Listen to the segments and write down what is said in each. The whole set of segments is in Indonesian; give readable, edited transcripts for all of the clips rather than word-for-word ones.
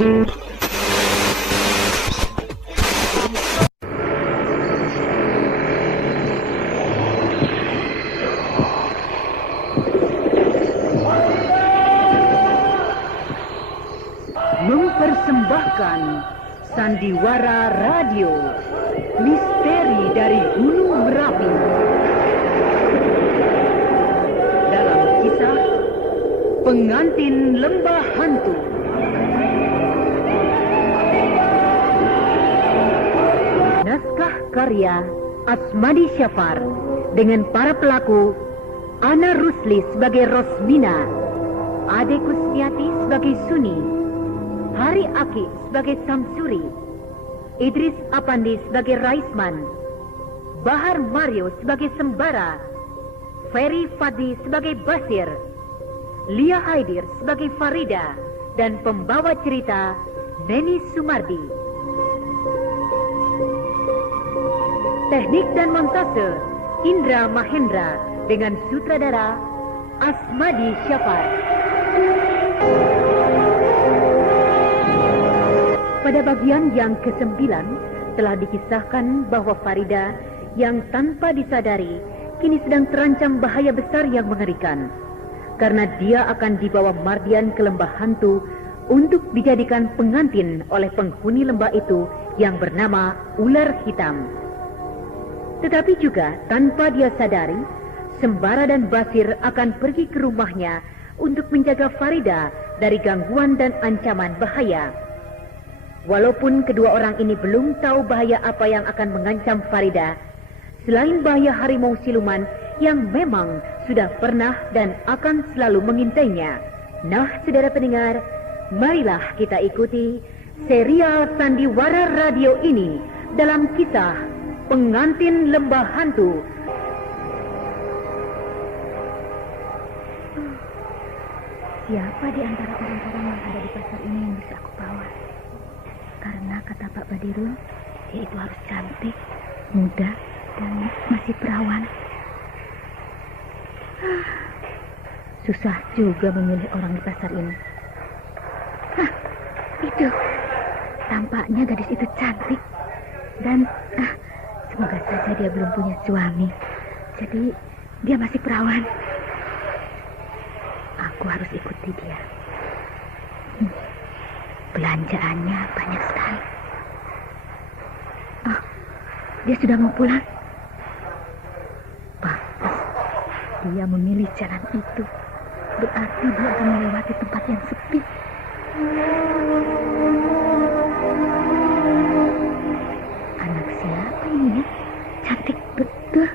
Mempersembahkan Sandiwara Radio, Misteri dari Gunung Merapi. Dalam kisah Pengantin Lembah Hantu. Naskah karya Asmadi Syafar dengan para pelaku Ana Rusli sebagai Rosmina, Ade Kusniati sebagai Suni, Hari Aki sebagai Samsuri, Idris Apandi sebagai Raisman, Bahar Mario sebagai Sembara, Ferry Fadli sebagai Basir, Lia Haidir sebagai Farida, dan pembawa cerita Neni Sumardi. Teknik dan montase Indra Mahendra dengan sutradara Asmadi Syafar. Pada bagian yang ke-9 telah dikisahkan bahwa Farida yang tanpa disadari kini sedang terancam bahaya besar yang mengerikan. Karena dia akan dibawa Mardian ke lembah hantu untuk dijadikan pengantin oleh penghuni lembah itu yang bernama Ular Hitam. Tetapi juga tanpa dia sadari, Sembara dan Basir akan pergi ke rumahnya untuk menjaga Farida dari gangguan dan ancaman bahaya. Walaupun kedua orang ini belum tahu bahaya apa yang akan mengancam Farida, selain bahaya harimau siluman yang memang sudah pernah dan akan selalu mengintainya. Nah, saudara pendengar, marilah kita ikuti serial Sandiwara Radio ini dalam kisah Pengantin Lembah Hantu. Siapa di antara orang-orang yang ada di pasar ini yang bisa aku bawa? Karena kata Pak Badirul, dia itu harus cantik, muda, dan masih perawan. Susah juga memilih orang di pasar ini. Itu. Tampaknya gadis itu cantik. Dan semoga saja dia belum punya suami. Jadi dia masih perawan. Aku harus ikuti dia. Belanjaannya banyak sekali. Dia sudah mau pulang. Bagus. Dia memilih jalan itu. Berarti dia akan melewati tempat yang sepi. Anak siapa ini? Cantik betul.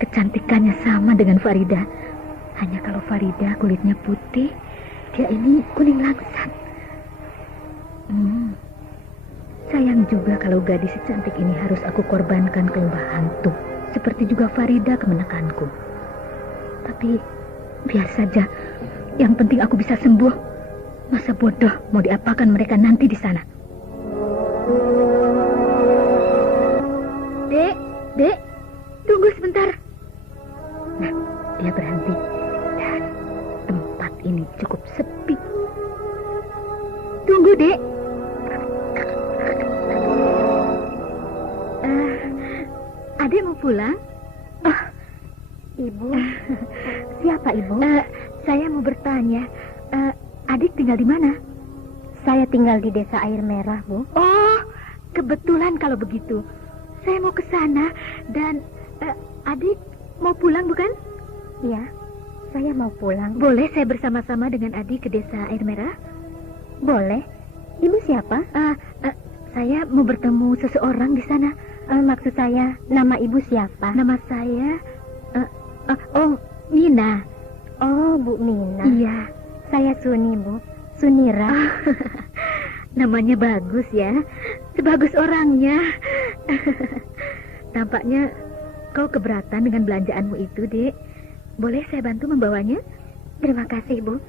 Kecantikannya sama dengan Farida. Hanya kalau Farida kulitnya putih, dia ini kuning langsat. Sayang juga kalau gadis secantik ini harus aku korbankan ke lembah hantu, seperti juga Farida kemenakanku. Tapi biar saja, yang penting aku bisa sembuh. Masa bodoh mau diapakan mereka nanti di sana. Dek, tunggu sebentar. Nah, dia berhenti. Dan tempat ini cukup sepi. Tunggu, Dek. Adek mau pulang? Ibu. Siapa Ibu? Saya mau bertanya. Adik tinggal di mana? Saya tinggal di Desa Air Merah, Bu. Oh, kebetulan kalau begitu. Saya mau ke sana dan adik mau pulang, bukan? Iya, saya mau pulang. Boleh saya bersama-sama dengan adik ke Desa Air Merah? Boleh. Ibu siapa? Saya mau bertemu seseorang di sana. Maksud saya, nama ibu siapa? Nama saya, Mina. Oh, Bu Mina. Iya. Saya Suni, Bu. Sunira. Namanya bagus ya. Sebagus orangnya. Tampaknya kau keberatan dengan belanjaanmu itu, Dek. Boleh saya bantu membawanya? Terima kasih, Bu.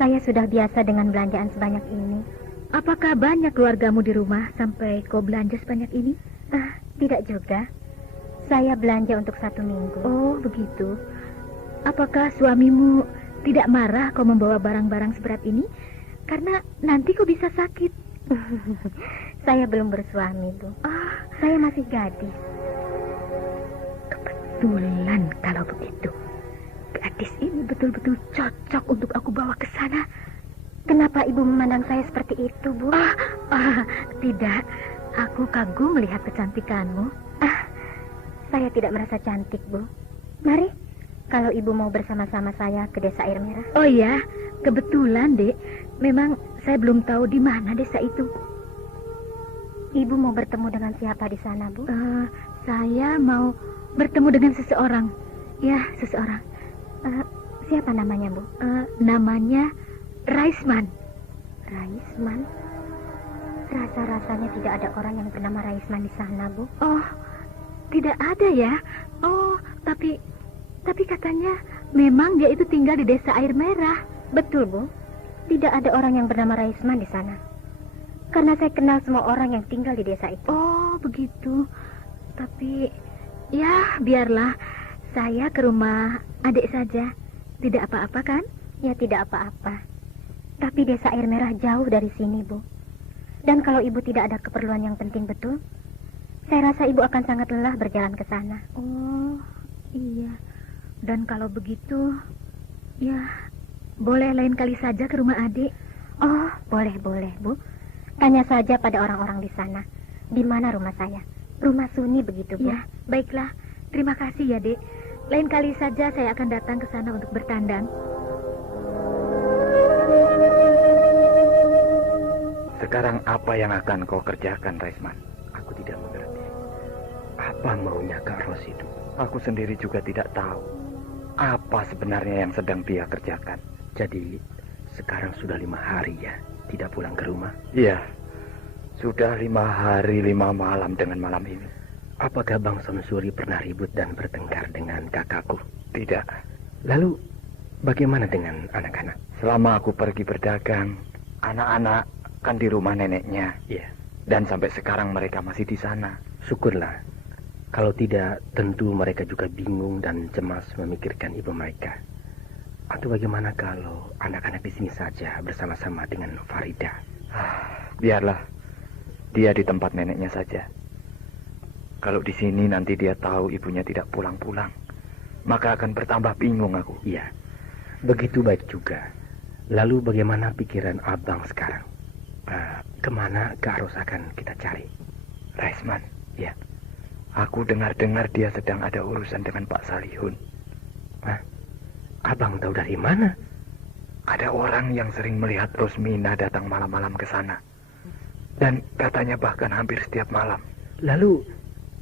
Saya sudah biasa dengan belanjaan sebanyak ini. Apakah banyak keluargamu di rumah sampai kau belanja sebanyak ini? Tidak juga. Saya belanja untuk 1 minggu. Oh, begitu. Apakah suamimu tidak marah kau membawa barang-barang seberat ini? karena nanti kau bisa sakit. Saya belum bersuami, Bu. Saya masih gadis. Kebetulan kalau begitu. Gadis ini betul-betul cocok untuk aku bawa ke sana. Kenapa Ibu memandang saya seperti itu, Bu? Tidak. Aku kagum melihat kecantikanmu. Saya tidak merasa cantik, Bu. Mari, kalau Ibu mau bersama-sama saya ke Desa Air Merah. Oh ya, kebetulan, Dek. Memang saya belum tahu di mana desa itu. Ibu mau bertemu dengan siapa di sana, Bu? Saya mau bertemu dengan seseorang. Ya, seseorang. Siapa namanya, Bu? Namanya Raisman. Raisman? Rasa-rasanya tidak ada orang yang bernama Raisman di sana, Bu. Oh, tidak ada ya? Oh, tapi katanya memang dia itu tinggal di Desa Air Merah. Betul, Bu. Tidak ada orang yang bernama Raisman di sana. Karena saya kenal semua orang yang tinggal di desa itu. Oh, begitu. Tapi, ya biarlah. Saya ke rumah adik saja. Tidak apa-apa kan? Ya, tidak apa-apa. Tapi Desa Air Merah jauh dari sini, Bu. Dan kalau Ibu tidak ada keperluan yang penting betul, saya rasa Ibu akan sangat lelah berjalan ke sana. Oh, iya. Dan kalau begitu, ya boleh lain kali saja ke rumah adik. Oh, boleh, Bu. Tanya saja pada orang-orang di sana. Di mana rumah saya? Rumah Suni begitu, Bu. Ya, baiklah. Terima kasih ya, Dek. Lain kali saja saya akan datang ke sana untuk bertandang. Sekarang apa yang akan kau kerjakan, Raisman? Aku tidak mengerti. Apa maunya Kak Ros itu? Aku sendiri juga tidak tahu apa sebenarnya yang sedang dia kerjakan. Jadi, sekarang sudah 5 hari ya, tidak pulang ke rumah? Iya, sudah 5 hari 5 malam dengan malam ini. Apakah Bang Samsuri pernah ribut dan bertengkar dengan kakakku? Tidak. Lalu, bagaimana dengan anak-anak? Selama aku pergi berdagang, anak-anak kan di rumah neneknya. Iya. Dan sampai sekarang mereka masih di sana. Syukurlah. Kalau tidak, tentu mereka juga bingung dan cemas memikirkan ibu mereka. Atau bagaimana kalau anak-anak di sini saja bersama-sama dengan Farida? Biarlah. Dia di tempat neneknya saja. Kalau di sini nanti dia tahu ibunya tidak pulang-pulang, maka akan bertambah bingung aku. Iya, begitu baik juga. Lalu bagaimana pikiran abang sekarang? Kemana Kak Ros akan kita cari? Raisman, ya. Aku dengar-dengar dia sedang ada urusan dengan Pak Salihun. Abang tahu dari mana? Ada orang yang sering melihat Rosmina datang malam-malam ke sana. Dan katanya bahkan hampir setiap malam. Lalu,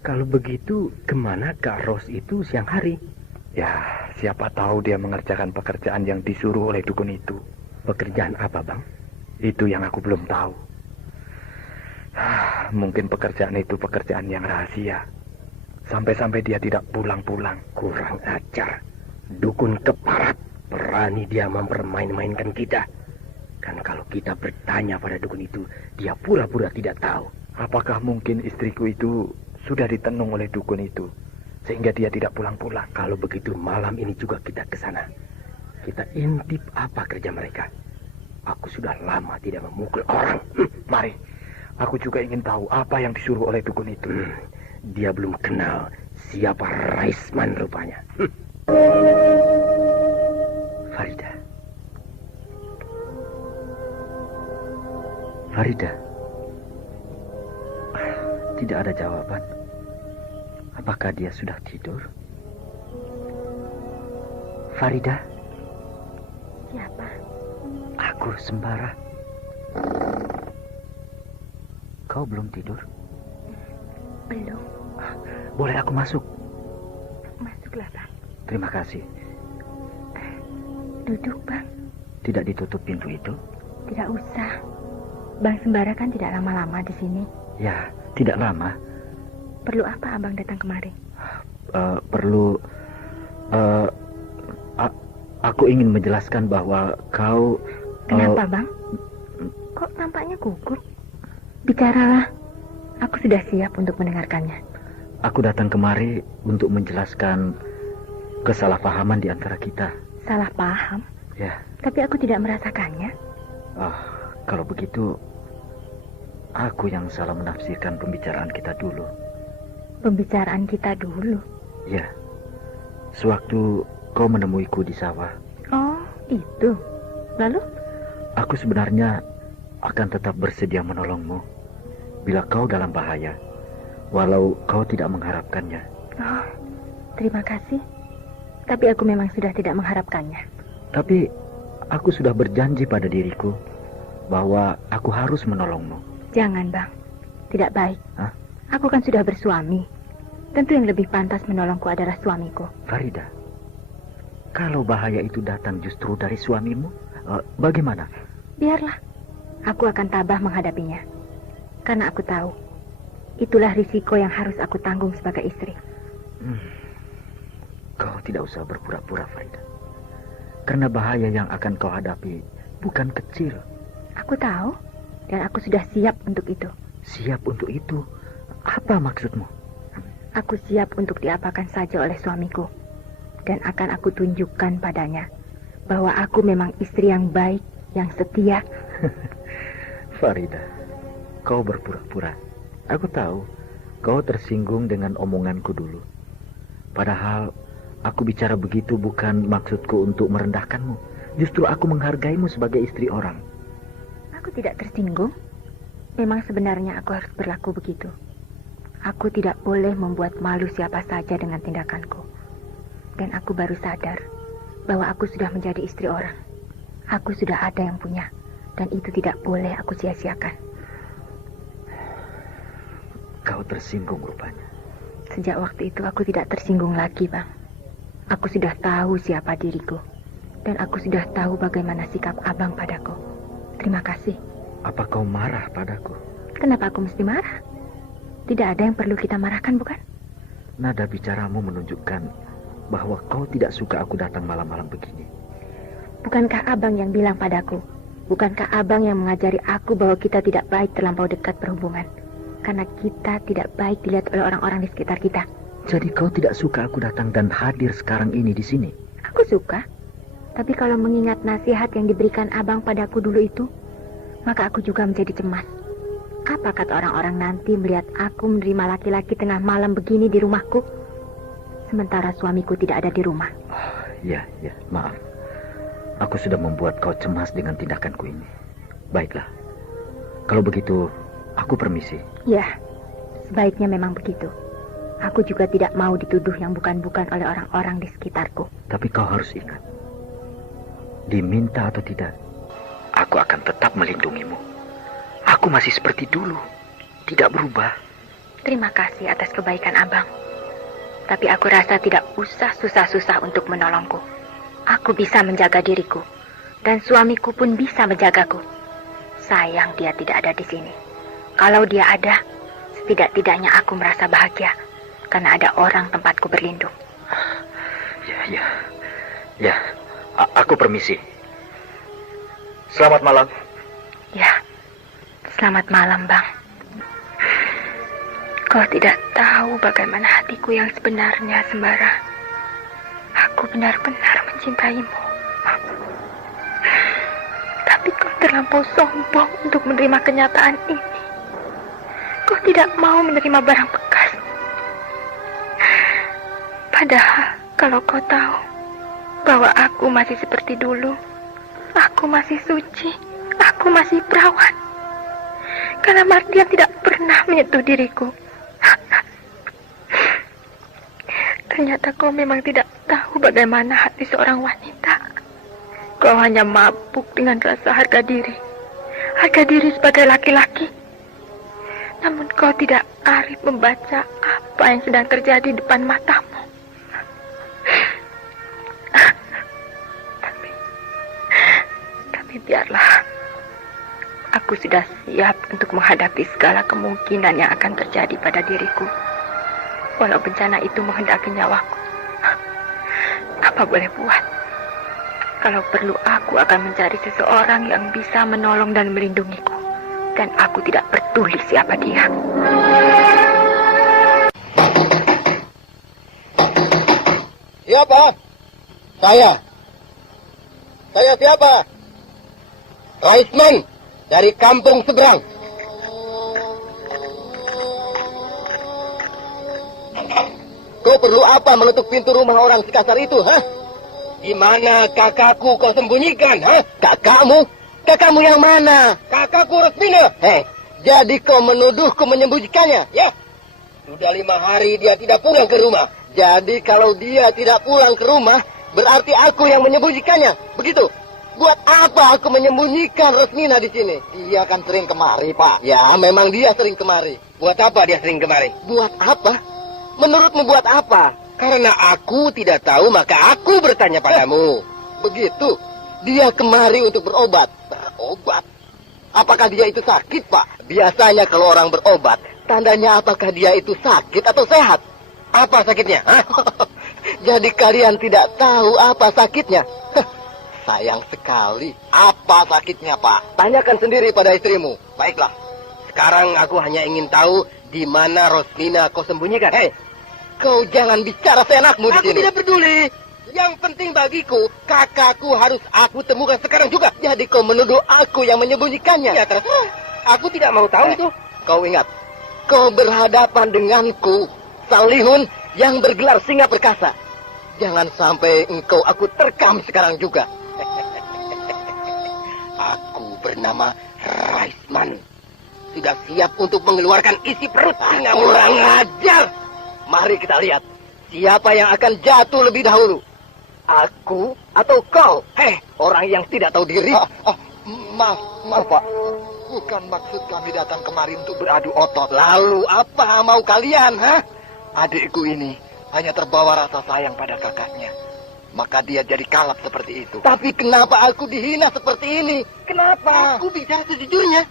kalau begitu, kemana Kak Ros itu siang hari? Ya, siapa tahu dia mengerjakan pekerjaan yang disuruh oleh dukun itu. Pekerjaan apa, Bang? Itu yang aku belum tahu. Mungkin pekerjaan itu pekerjaan yang rahasia. Sampai-sampai dia tidak pulang-pulang. Kurang ajar. Dukun keparat. Berani dia mempermain-mainkan kita. Kan kalau kita bertanya pada dukun itu, dia pura-pura tidak tahu. Apakah mungkin istriku itu sudah ditenung oleh dukun itu, sehingga dia tidak pulang-pulang? Kalau begitu malam ini juga kita ke sana. Kita intip apa kerja mereka. Aku sudah lama tidak memukul orang. Mari, aku juga ingin tahu apa yang disuruh oleh dukun itu. Dia belum kenal siapa Raisman rupanya. Farida. Farida. Tidak ada jawaban. Apakah dia sudah tidur? Farida? Siapa? Aku, Sembara. Kau belum tidur? Belum. Boleh aku masuk? Masuklah, Bang. Terima kasih. Duduk, Bang. Tidak ditutup pintu itu? Tidak usah. Bang Sembara kan tidak lama-lama di sini. Ya, tidak lama. Perlu apa Abang datang kemari? Perlu... aku ingin menjelaskan bahwa kau... Kenapa, Bang? Kok tampaknya gugup? Bicaralah. Aku sudah siap untuk mendengarkannya. Aku datang kemari untuk menjelaskan kesalahpahaman di antara kita. Salah paham? Ya. Tapi aku tidak merasakannya. Kalau begitu, aku yang salah menafsirkan pembicaraan kita dulu. Pembicaraan kita dulu? Ya, sewaktu kau menemuiku di sawah. Oh, itu. Lalu? Aku sebenarnya akan tetap bersedia menolongmu bila kau dalam bahaya, walau kau tidak mengharapkannya. Oh, terima kasih. Tapi aku memang sudah tidak mengharapkannya. Tapi aku sudah berjanji pada diriku bahwa aku harus menolongmu. Jangan, Bang. Tidak baik. Hah? Aku kan sudah bersuami. Tentu yang lebih pantas menolongku adalah suamiku. Farida, kalau bahaya itu datang justru dari suamimu, bagaimana? Biarlah. Aku akan tabah menghadapinya. Karena aku tahu, itulah risiko yang harus aku tanggung sebagai istri. Kau tidak usah berpura-pura, Farida. Karena bahaya yang akan kau hadapi bukan kecil. Aku tahu, dan aku sudah siap untuk itu. Siap untuk itu? Apa maksudmu? Aku siap untuk diapakan saja oleh suamiku. Dan akan aku tunjukkan padanya bahwa aku memang istri yang baik, yang setia. Farida, kau berpura-pura. Aku tahu kau tersinggung dengan omonganku dulu. Padahal aku bicara begitu bukan maksudku untuk merendahkanmu. Justru aku menghargaimu sebagai istri orang. Aku tidak tersinggung. Memang sebenarnya aku harus berlaku begitu. Aku tidak boleh membuat malu siapa saja dengan tindakanku. Dan aku baru sadar bahwa aku sudah menjadi istri orang. Aku sudah ada yang punya. Dan itu tidak boleh aku sia-siakan. Kau tersinggung rupanya. Sejak waktu itu aku tidak tersinggung lagi, Bang. Aku sudah tahu siapa diriku. Dan aku sudah tahu bagaimana sikap Abang padaku. Terima kasih. Apa kau marah padaku? Kenapa aku mesti marah? Tidak ada yang perlu kita marahkan, bukan? Nada bicaramu menunjukkan bahwa kau tidak suka aku datang malam-malam begini. Bukankah Abang yang bilang padaku? Bukankah Abang yang mengajari aku bahwa kita tidak baik terlampau dekat berhubungan? Karena kita tidak baik dilihat oleh orang-orang di sekitar kita. Jadi kau tidak suka aku datang dan hadir sekarang ini di sini? Aku suka. Tapi kalau mengingat nasihat yang diberikan Abang padaku dulu itu, maka aku juga menjadi cemas. Apa kata orang-orang nanti melihat aku menerima laki-laki tengah malam begini di rumahku, sementara suamiku tidak ada di rumah? Ya, maaf. Aku sudah membuat kau cemas dengan tindakanku ini. Baiklah. Kalau begitu, aku permisi. Ya, sebaiknya memang begitu. Aku juga tidak mau dituduh yang bukan-bukan oleh orang-orang di sekitarku. Tapi kau harus ingat, diminta atau tidak, aku akan tetap melindungimu. Aku masih seperti dulu, tidak berubah. Terima kasih atas kebaikan Abang. Tapi aku rasa tidak usah susah-susah untuk menolongku. Aku bisa menjaga diriku, dan suamiku pun bisa menjagaku. Sayang dia tidak ada di sini. Kalau dia ada, setidak-tidaknya aku merasa bahagia, karena ada orang tempatku berlindung. Ya, aku permisi. Selamat malam. Ya, selamat malam, Bang. Kau tidak tahu bagaimana hatiku yang sebenarnya, Sembara. Aku benar-benar mencintaimu. Tapi kau terlampau sombong untuk menerima kenyataan ini. Kau tidak mau menerima barang bekas. Padahal kalau kau tahu bahwa aku masih seperti dulu, aku masih suci, aku masih perawan. Karena Mardian tidak pernah menyentuh diriku. Ternyata kau memang tidak tahu bagaimana hati seorang wanita. Kau hanya mabuk dengan rasa harga diri sebagai laki-laki. Namun kau tidak arif membaca apa yang sedang terjadi di depan matamu. Tapi biarlah. Aku sudah siap untuk menghadapi segala kemungkinan yang akan terjadi pada diriku. Walau bencana itu menghendaki nyawaku. Apa boleh buat? Kalau perlu aku akan mencari seseorang yang bisa menolong dan melindungiku. Dan aku tidak peduli siapa dia. Siapa? Saya siapa? Raisman dari kampung seberang. Kau perlu apa mengetuk pintu rumah orang sekasar itu, ha? Di mana kakakku kau sembunyikan, ha? Kakakmu? Kakakmu yang mana? Kakakku Rosmina. Jadi kau menuduhku menyembunyikannya, ya? Sudah 5 hari dia tidak pulang ke rumah. Jadi kalau dia tidak pulang ke rumah, berarti aku yang menyembunyikannya, begitu? Buat apa aku menyembunyikan Rosmina di sini? Dia kan sering kemari, Pak. Ya, memang dia sering kemari. Buat apa dia sering kemari? Buat apa? Menurutmu buat apa? Karena aku tidak tahu, maka aku bertanya padamu. Begitu. Dia kemari untuk berobat. Berobat? Apakah dia itu sakit, Pak? Biasanya kalau orang berobat, tandanya apakah dia itu sakit atau sehat? Apa sakitnya? Jadi kalian tidak tahu apa sakitnya? Sayang sekali. Apa sakitnya, Pak? Tanyakan sendiri pada istrimu. Baiklah. Sekarang aku hanya ingin tahu di mana Rosmina kau sembunyikan. Kau jangan bicara seenakmu di sini. Aku tidak peduli. Yang penting bagiku, kakakku harus aku temukan sekarang juga. Jadi kau menuduh aku yang menyembunyikannya. Ya, terserah. Aku tidak mau tahu itu. Kau ingat, kau berhadapan denganku, Salihun yang bergelar singa perkasa. Jangan sampai engkau aku terkam sekarang juga. Aku bernama Raisman. Sudah siap untuk mengeluarkan isi perut singa. Kurang ajar. Mari kita lihat siapa yang akan jatuh lebih dahulu. Aku atau kau? Orang yang tidak tahu diri. Maaf Pak. Bukan maksud kami datang kemari untuk beradu otot. Lalu apa mau kalian, ha? Adikku ini hanya terbawa rasa sayang pada kakaknya. Maka dia jadi kalap seperti itu. Tapi kenapa aku dihina seperti ini? Kenapa? Aku bicara sejujurnya.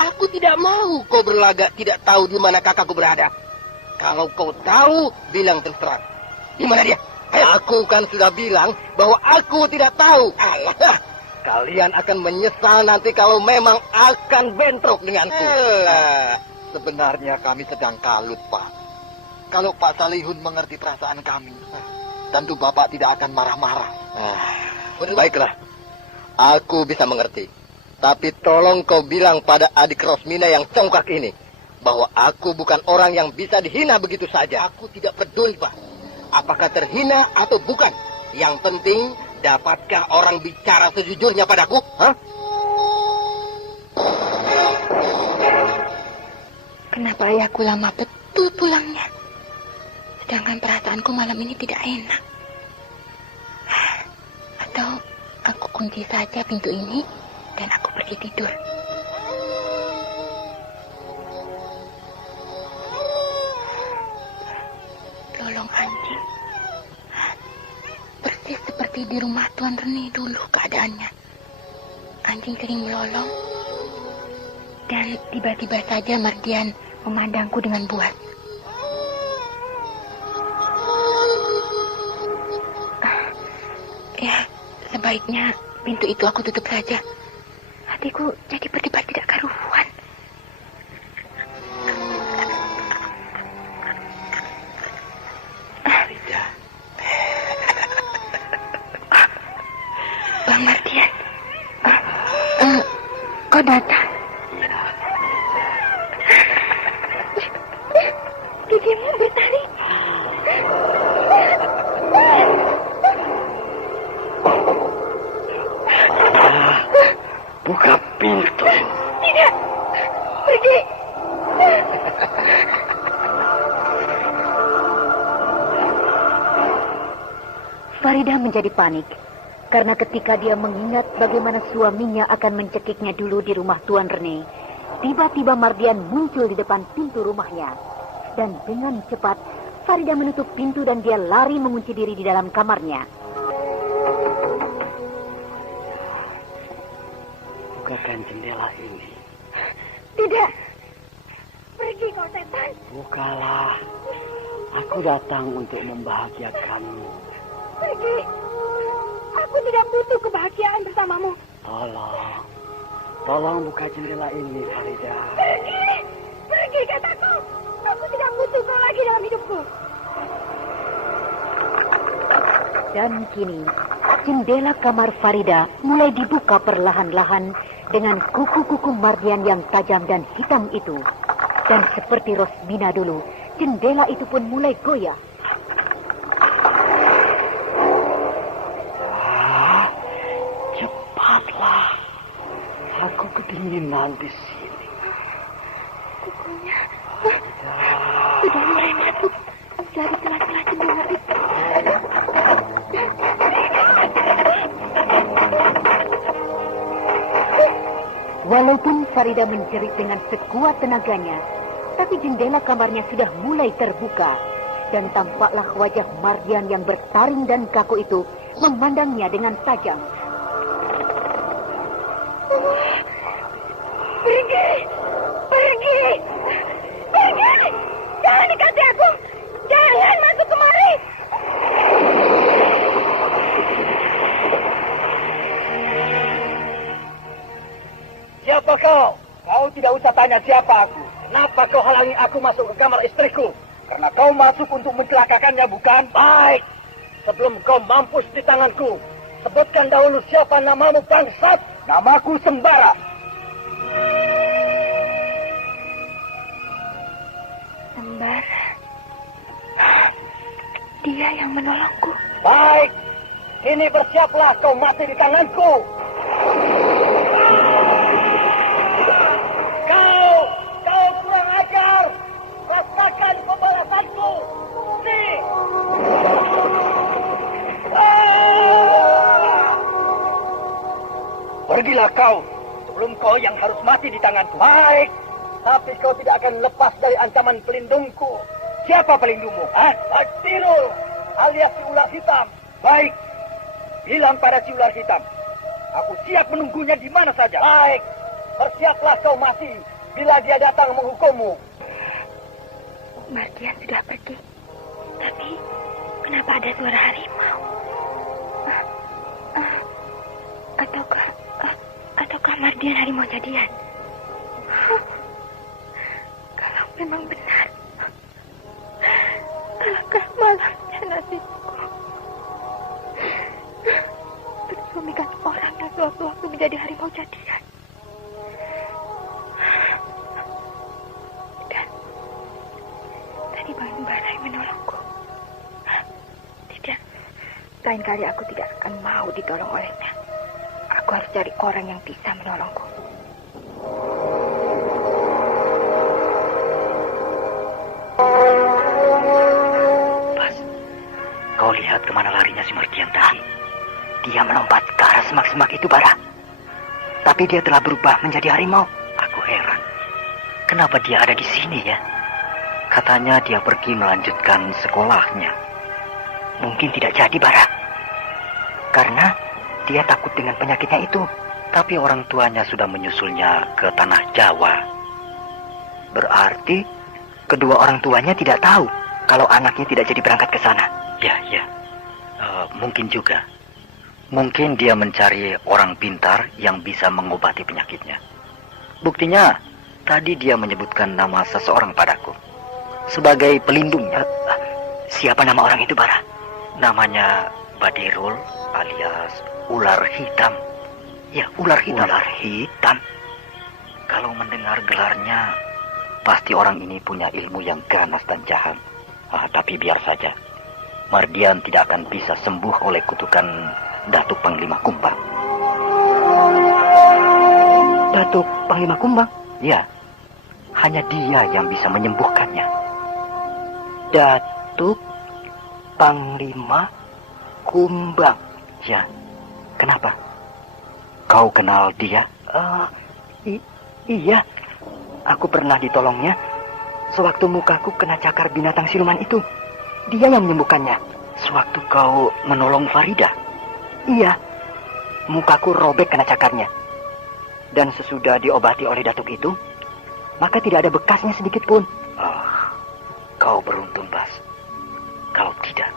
Aku tidak mau kau berlagak tidak tahu di mana kakakku berada. Kalau kau tahu, bilang terus terang. Di mana dia? Aku kan sudah bilang bahwa aku tidak tahu. Alah, kalian akan menyesal nanti kalau memang akan bentrok denganku. Sebenarnya kami sedang kalut, Pak. Kalau Pak Salihun mengerti perasaan kami, tentu Bapak tidak akan marah-marah. Baiklah, aku bisa mengerti. Tapi tolong kau bilang pada adik Rosmina yang congkak ini bahwa aku bukan orang yang bisa dihina begitu saja. Aku tidak peduli, Pak. Apakah terhina atau bukan? Yang penting, dapatkah orang bicara sejujurnya padaku? Hah? Kenapa ayahku lama betul pulangnya? Sedangkan perasaanku malam ini tidak enak. Atau aku kunci saja pintu ini dan aku pergi tidur. Lolong anjing. Persis seperti di rumah Tuan Reni dulu keadaannya. Anjing sering melolong. Dan tiba-tiba saja Mardian memandangku dengan buas. Ya, sebaiknya pintu itu aku tutup saja. Hatiku jadi berdebar tidak karuan. Bang Mardian, kau datang? Gigimu bertali. Buka pintu. Tidak, pergi. Farida menjadi panik. Karena ketika dia mengingat bagaimana suaminya akan mencekiknya dulu di rumah Tuan Rene, tiba-tiba Mardian muncul di depan pintu rumahnya. Dan dengan cepat, Farida menutup pintu dan dia lari mengunci diri di dalam kamarnya. Bukakan jendela ini. Tidak. Pergi kau setan. Bukalah. Aku datang untuk membahagiakanmu. Pergi. Aku tidak butuh kebahagiaan bersamamu. Tolong buka jendela ini, Farida. Pergi kataku. Aku tidak butuh kau lagi dalam hidupku. Dan kini, jendela kamar Farida mulai dibuka perlahan-lahan dengan kuku-kuku Mardian yang tajam dan hitam itu. Dan seperti Rosmina dulu, jendela itu pun mulai goyah. Cepatlah, aku kedinginan di sini. Kukunya sudah mulai masuk dari celah-celah jendela itu. Walaupun Farida menjerit dengan sekuat tenaganya, tapi jendela kamarnya sudah mulai terbuka. Dan tampaklah wajah Mardian yang bertaring dan kaku itu memandangnya dengan tajam. Pergi! Pergi! Pergi! Jangan dekati aku! Jangan masuk kemari! Siapa kau? Kau tidak usah tanya siapa aku. Kenapa kau halangi aku masuk ke kamar istriku? Karena kau masuk untuk mencelakakannya, bukan? Baik. Sebelum kau mampus di tanganku, sebutkan dahulu siapa namamu, bangsat. Namaku Sembara. Sembara. Dia yang menolongku. Baik. Kini bersiaplah kau mati di tanganku. Kau kurang ajar. Rasakan pembalasanku. Nih. Pergilah kau. Sebelum kau yang harus mati di tanganku. Baik. Tapi kau tidak akan lepas dari ancaman pelindungku. Siapa pelindungmu? Tirul, alias si ular hitam. Baik. Bilang pada si ular hitam. Aku siap menunggunya di mana saja. Baik. Bersiaplah kau mati bila dia datang menghukummu. Mardian sudah pergi. Tapi kenapa ada suara harimau? Ataukah Mardian harimau jadian? Kalau memang benar, alangkah malamnya nasibku. Tersumikan orang yang sewaktu-waktu menjadi harimau jadian. Dan tadi Bang Sembara yang menolongku. Tidak, lain kali aku tidak akan mau ditolong olehnya. Aku harus cari orang yang bisa menolongku. Bas, kau lihat kemana larinya si Mardian tadi? Dia melompat ke arah semak-semak itu, Bara. Tapi dia telah berubah menjadi harimau. Aku heran. Kenapa dia ada di sini ya? Katanya dia pergi melanjutkan sekolahnya. Mungkin tidak jadi, Bara. Karena dia takut dengan penyakitnya itu. Tapi orang tuanya sudah menyusulnya ke tanah Jawa. Berarti kedua orang tuanya tidak tahu kalau anaknya tidak jadi berangkat ke sana. Ya. Mungkin juga. Mungkin dia mencari orang pintar yang bisa mengobati penyakitnya. Buktinya, tadi dia menyebutkan nama seseorang padaku. Sebagai pelindungnya. Siapa nama orang itu, Bara? Namanya Badirul alias ular hitam. Ya, ular hitam. Ular hitam. Kalau mendengar gelarnya, pasti orang ini punya ilmu yang ganas dan jahat. Tapi biar saja. Mardian tidak akan bisa sembuh oleh kutukan Datuk Panglima Kumbang. Datuk Panglima Kumbang? Ya, hanya dia yang bisa menyembuhkannya. Datuk Panglima Kumbang. Ya, kenapa? Kau kenal dia? Iya, aku pernah ditolongnya. Sewaktu mukaku kena cakar binatang siluman itu, dia yang menyembuhkannya. Sewaktu kau menolong Farida? Iya, mukaku robek kena cakarnya. Dan sesudah diobati oleh datuk itu, maka tidak ada bekasnya sedikit pun. Kau beruntung, Bas. Kalau tidak,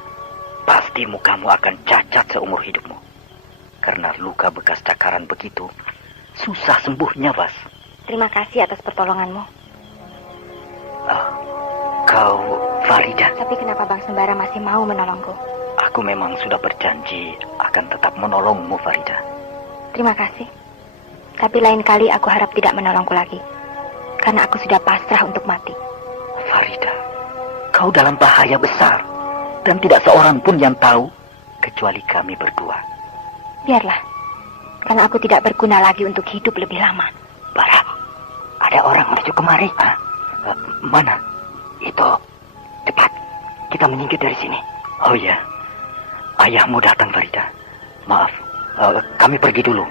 pasti mukamu akan cacat seumur hidupmu. Karena luka bekas cakaran begitu, susah sembuhnya, Bas. Terima kasih atas pertolonganmu. Kau Farida? Tapi kenapa Bang Sembara masih mau menolongku? Aku memang sudah berjanji akan tetap menolongmu, Farida. Terima kasih. Tapi lain kali aku harap tidak menolongku lagi. Karena aku sudah pasrah untuk mati. Farida, kau dalam bahaya besar. Dan tidak seorang pun yang tahu, kecuali kami berdua. Biarlah, karena aku tidak berguna lagi untuk hidup lebih lama. Bara, ada orang menuju kemari. Hah? Mana? Itu. Cepat, kita menyingkir dari sini. Oh iya, ayahmu datang, Farida. Maaf, kami pergi dulu.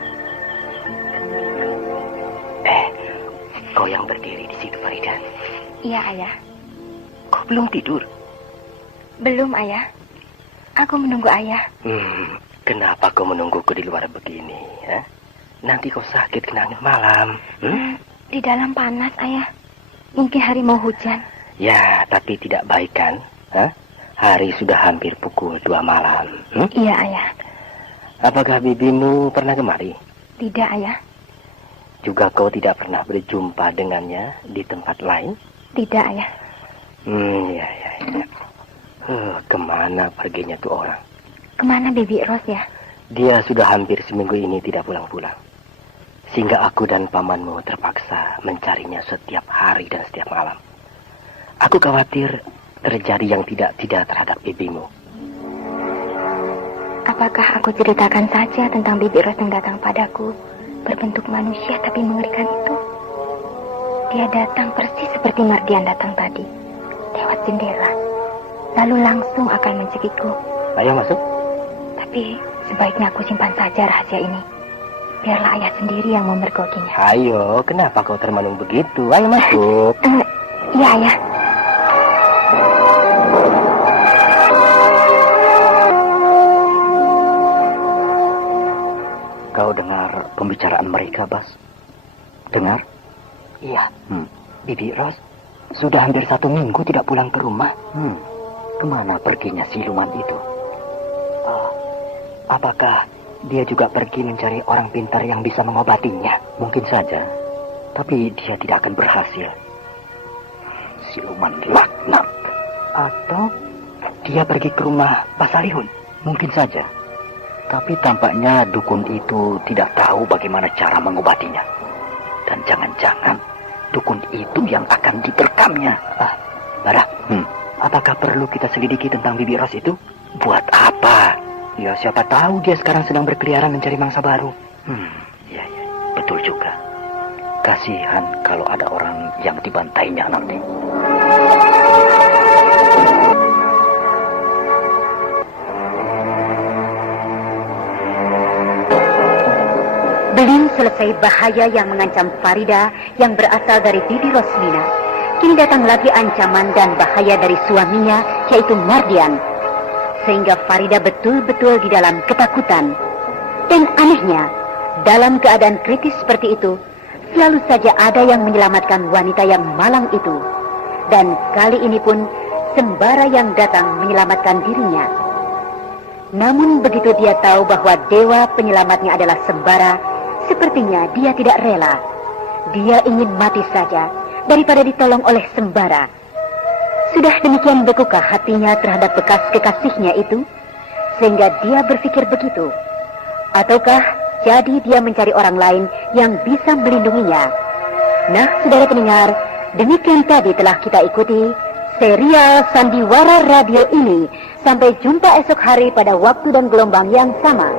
Kau yang berdiri di situ, Farida. Iya, Ayah. Kau belum tidur? Belum, Ayah. Aku menunggu Ayah. Kenapa kau menungguku di luar begini? Ya? Nanti kau sakit kena angin malam. Di dalam panas, Ayah. Mungkin hari mau hujan. Ya, tapi tidak baik kan? Hah? Hari sudah hampir pukul 2 malam. Iya, Ayah. Apakah bibimu pernah kemari? Tidak, Ayah. Juga kau tidak pernah berjumpa dengannya di tempat lain? Tidak, Ayah. Ya. Kemana perginya tuh orang? Kemana Bibi Ros ya? Dia sudah hampir seminggu ini tidak pulang-pulang. Sehingga aku dan pamanmu terpaksa mencarinya setiap hari dan setiap malam. Aku khawatir terjadi yang tidak terhadap bibimu. Apakah aku ceritakan saja tentang Bibi Ros yang datang padaku, berbentuk manusia tapi mengerikan itu? Dia datang persis seperti Mardian datang tadi, lewat jendela, lalu langsung akan mencekikku. Ayo masuk. Tapi sebaiknya aku simpan saja rahasia ini. Biarlah Ayah sendiri yang memergokinya. Ayo, kenapa kau termenung begitu? Ayo masuk. Iya, Ayah. Kau dengar pembicaraan mereka, Bas? Dengar? Iya. Bibi Ros sudah hampir 1 minggu tidak pulang ke rumah. Kemana perginya siluman itu? Apakah dia juga pergi mencari orang pintar yang bisa mengobatinya? Mungkin saja, tapi dia tidak akan berhasil. Siluman laknat. Atau dia pergi ke rumah Pak Salihun? Mungkin saja. Tapi tampaknya dukun itu tidak tahu bagaimana cara mengobatinya. Dan jangan-jangan dukun itu yang akan diterkamnya. Bara, apakah perlu kita selidiki tentang Bibi Ros itu? Buat apa? Ya, siapa tahu dia sekarang sedang berkeliaran mencari mangsa baru. Ya, betul juga. Kasihan kalau ada orang yang dibantainya nanti. Belum selesai bahaya yang mengancam Farida yang berasal dari Bibi Rosmina, kini datang lagi ancaman dan bahaya dari suaminya, yaitu Mardian. Sehingga Farida betul-betul di dalam ketakutan. Dan anehnya, dalam keadaan kritis seperti itu, selalu saja ada yang menyelamatkan wanita yang malang itu. Dan kali ini pun, Sembara yang datang menyelamatkan dirinya. Namun begitu dia tahu bahwa dewa penyelamatnya adalah Sembara, sepertinya dia tidak rela. Dia ingin mati saja daripada ditolong oleh Sembara. Sudah demikian bekukah hatinya terhadap bekas kekasihnya itu, sehingga dia berpikir begitu. Ataukah jadi dia mencari orang lain yang bisa melindunginya? Nah, saudara pendengar, demikian tadi telah kita ikuti serial Sandiwara Radio ini. Sampai jumpa esok hari pada waktu dan gelombang yang sama.